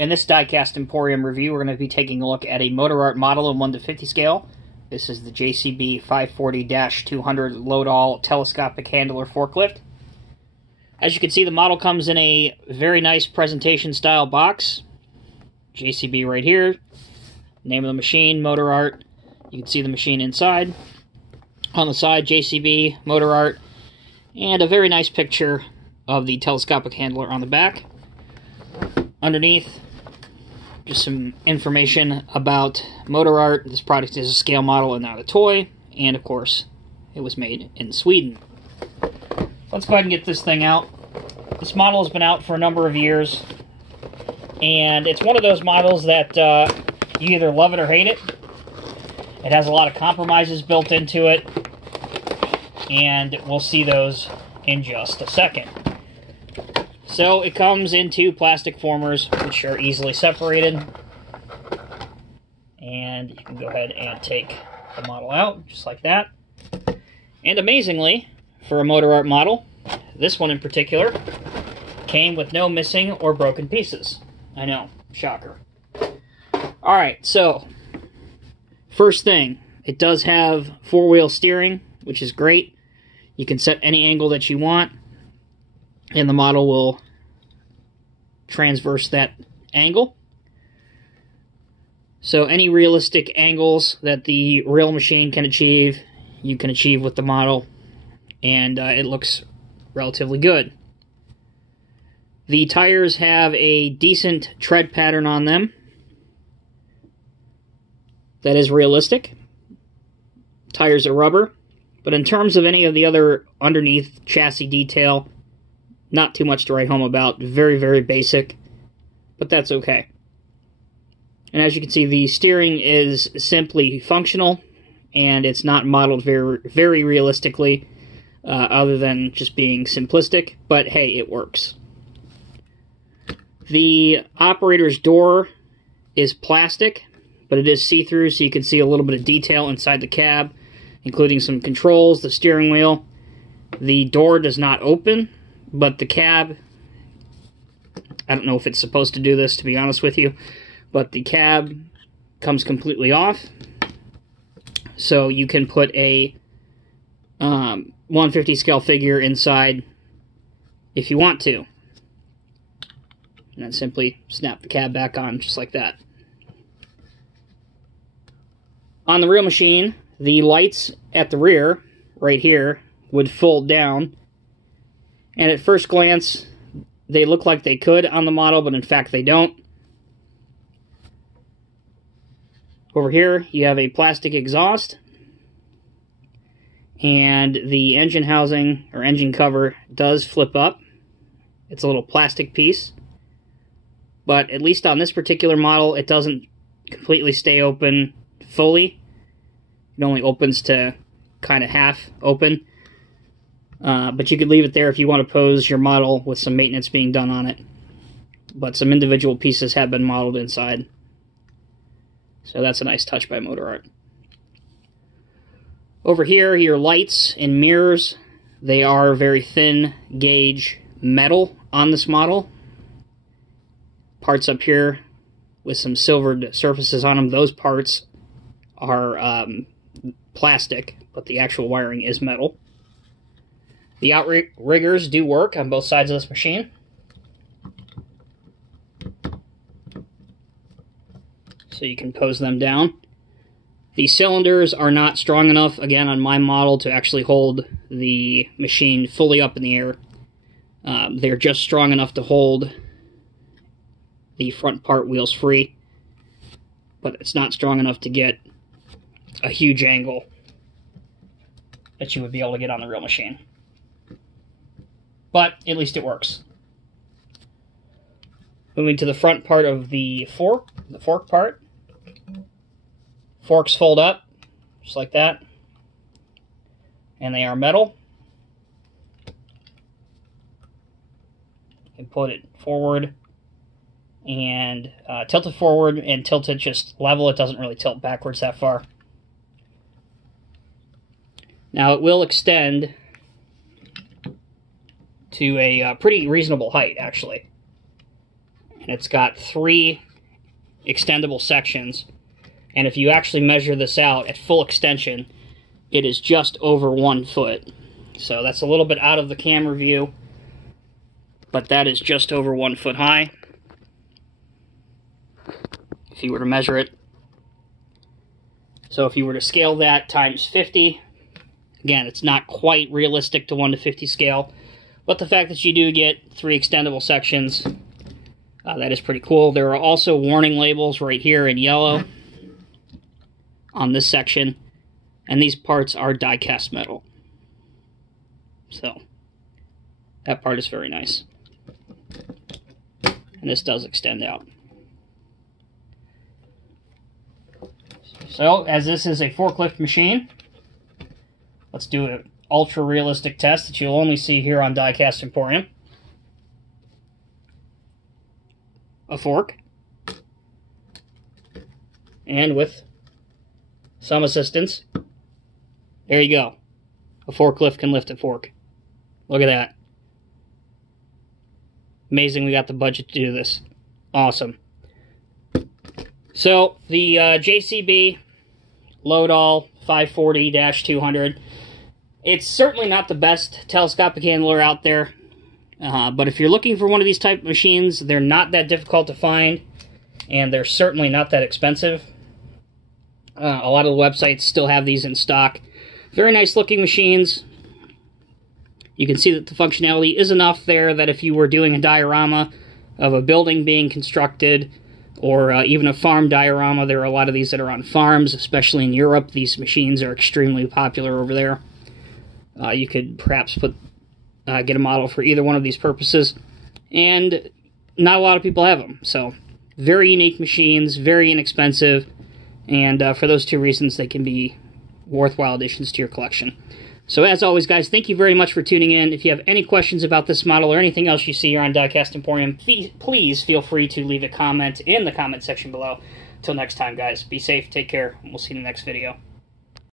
In this Diecast Emporium review, we're going to be taking a look at a Motorart model in 1 to 50 scale. This is the JCB 540-200 Loadall telescopic handler forklift. As you can see, the model comes in a very nice presentation style box. JCB right here. Name of the machine, Motorart. You can see the machine inside. On the side, JCB, Motorart, and a very nice picture of the telescopic handler on the back. Underneath, just some information about Motorart. This product is a scale model and not a toy, and of course, it was made in Sweden. Let's go ahead and get this thing out. This model has been out for a number of years, and it's one of those models that you either love it or hate it. It has a lot of compromises built into it, and we'll see those in just a second. So it comes in two plastic formers, which are easily separated. And you can go ahead and take the model out, just like that. And amazingly, for a Motorart model, this one in particular came with no missing or broken pieces. I know, shocker. Alright, so, first thing, it does have four-wheel steering, which is great. You can set any angle that you want, and the model will transverse that angle. So any realistic angles that the real machine can achieve, you can achieve with the model, and it looks relatively good. The tires have a decent tread pattern on them that is realistic. Tires are rubber, but in terms of any of the other underneath chassis detail, not too much to write home about. Very, very basic, but that's okay. And as you can see, the steering is simply functional, and it's not modeled very, very realistically, other than just being simplistic, but hey, it works. The operator's door is plastic, but it is see-through, so you can see a little bit of detail inside the cab, including some controls, the steering wheel. The door does not open, but the cab, I don't know if it's supposed to do this, to be honest with you, but the cab comes completely off, so you can put a 150 scale figure inside if you want to, and then simply snap the cab back on just like that. On the real machine, the lights at the rear, right here, would fold down. And at first glance, they look like they could on the model, but in fact they don't. Over here, you have a plastic exhaust. And the engine housing, or engine cover, does flip up. It's a little plastic piece. But at least on this particular model, it doesn't completely stay open fully. It only opens to kind of half open. But you could leave it there if you want to pose your model with some maintenance being done on it. But some individual pieces have been modeled inside. So that's a nice touch by Motorart. Over here, your lights and mirrors, they are very thin gauge metal on this model. Parts up here with some silvered surfaces on them, those parts are plastic, but the actual wiring is metal. The outriggers do work on both sides of this machine. So you can pose them down. The cylinders are not strong enough, again, on my model to actually hold the machine fully up in the air. They're just strong enough to hold the front part wheels free, but it's not strong enough to get a huge angle that you would be able to get on the real machine. But at least it works. Moving to the front part of the fork part. Forks fold up, just like that. And they are metal. You can put it forward and tilt it forward and tilt it just level. It doesn't really tilt backwards that far. Now it will extend to a pretty reasonable height, actually. And and it's got 3 extendable sections. And if you actually measure this out at full extension, it is just over 1 foot. So that's a little bit out of the camera view, but that is just over 1 foot high. If you were to measure it. So if you were to scale that times 50, again, it's not quite realistic to 1:50 scale, but the fact that you do get 3 extendable sections, that is pretty cool. There are also warning labels right here in yellow on this section, and these parts are die-cast metal. So that part is very nice. And this does extend out. So, as this is a forklift machine, let's do an ultra-realistic test that you'll only see here on Diecast Emporium. A fork. And with some assistance, there you go. A forklift can lift a fork. Look at that. Amazing we got the budget to do this. Awesome. So, the JCB Loadall 540-200, it's certainly not the best telescopic handler out there, but if you're looking for one of these type of machines, they're not that difficult to find, and they're certainly not that expensive. A lot of the websites still have these in stock. Very nice looking machines. You can see that the functionality is enough there that if you were doing a diorama of a building being constructed, or even a farm diorama, there are a lot of these that are on farms, especially in Europe. These machines are extremely popular over there. You could perhaps get a model for either one of these purposes, and not a lot of people have them. So, very unique machines, very inexpensive, and for those 2 reasons, they can be worthwhile additions to your collection. So as always, guys, thank you very much for tuning in. If you have any questions about this model or anything else you see here on Diecast Emporium, please feel free to leave a comment in the comment section below. Till next time, guys, be safe, take care, and we'll see you in the next video.